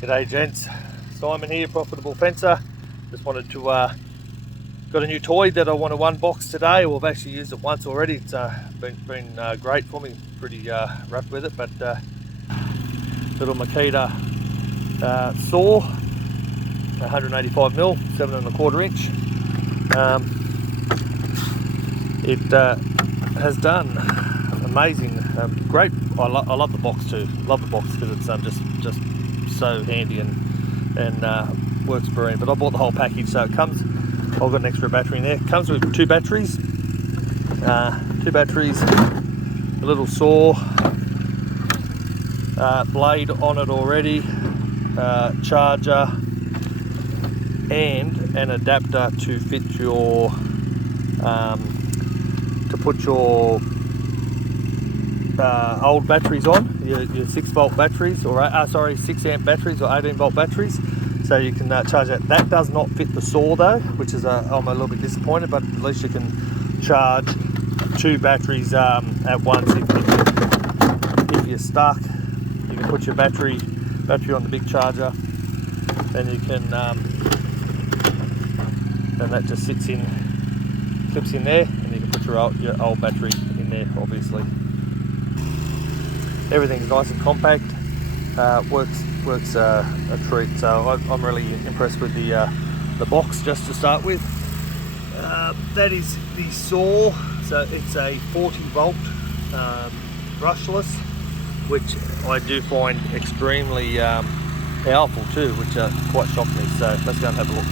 G'day gents, Simon here, Profitable Fencer. Just wanted to got a new toy that I want to unbox today. Well, I've actually used it once already. It's been great for me, pretty wrapped with it. But little Makita Saw, 185mm, 7¼ inch. It has done amazing, great. I love the box too. Love the box because it's just so handy and works brilliant. But I bought the whole package, so it comes. I've got an extra battery in there. It comes with two batteries, a little saw, blade on it already, charger, and an adapter to fit your to put your old batteries on, your 6-volt batteries, or 6-amp batteries or 18-volt batteries, so you can charge that. That does not fit the saw though, which is I'm a little bit disappointed, but at least you can charge two batteries at once. If you're stuck, you can put your battery on the big charger, and you can and that just clips in there, and you can put your old battery in there, obviously. Everything's nice and compact, works a treat. So I'm really impressed with the box. Just to start with, that is the saw. So it's a 40-volt brushless, which I do find extremely powerful too, which quite shocked me. So let's go and have a look.